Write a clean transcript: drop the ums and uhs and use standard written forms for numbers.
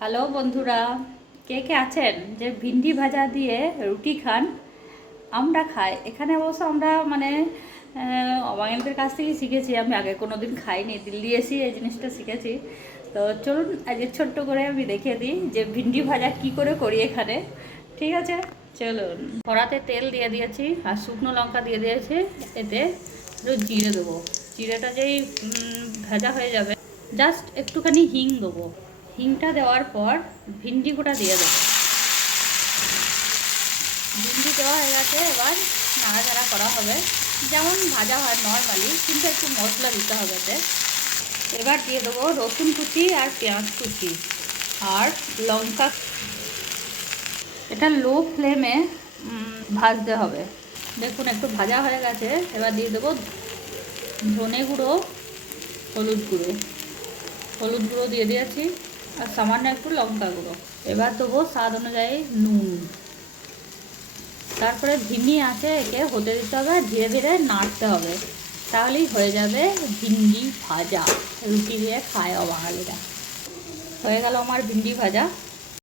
Hello বন্ধুরা, কে কে আছেন যে ভিন্ডি ভাজা দিয়ে রুটি খান? আমরা খাই এখানে। অবশ্য আমরা বাঙালিদের কাছ থেকেই শিখেছি। আমি আগে কোনো দিন খাইনি, দিল্লি এসে এই জিনিসটা শিখেছি। তো চলুন আজকে ছোট্ট করে আমি দেখিয়ে দিই যে ভিন্ডি ভাজা কি করে করি এখানে। ঠিক আছে, চলুন। কড়াতে তেল দিয়ে দিয়েছি আর শুকনো লঙ্কা দিয়ে দিয়েছি। এতে একটু জিরে দেবো। জিরেটা যেই ভাজা হয়ে যাবে, জাস্ট একটুখানি হিং দেবো। হিংটা দেওয়ার পর ভিন্ডি গোটা দিয়ে দেবো। ভিন্ডি দেওয়া হয়ে গেছে, এবার নাড়াচাড়া করা হবে যেমন ভাজা হয় নর্মালি, কিন্তু একটু মশলা দিতে হবে এতে। এবার দিয়ে দেবো রসুন কুচি আর পেঁয়াজ কুচি আর লঙ্কা। এটা লো ফ্লেমে ভাজতে হবে। দেখুন একটু ভাজা হয়ে গেছে। এবার দিয়ে দেবো ধনে গুঁড়ো, হলুদ গুঁড়ো। হলুদ গুঁড়ো দিয়ে দিয়েছি আর সামান্য একটু লঙ্কা গুঁড়ো। এবার দেবো স্বাদ অনুযায়ী নুন। তারপরে ধিমি আঁচে একে হতে দিতে হবে, ধীরে ধীরে নাড়তে হবে। তাহলেই হয়ে যাবে ভিন্ডি ভাজা। রুটি দিয়ে খায় বাঙালিরা। হয়ে গেল আমার ভিন্ডি ভাজা।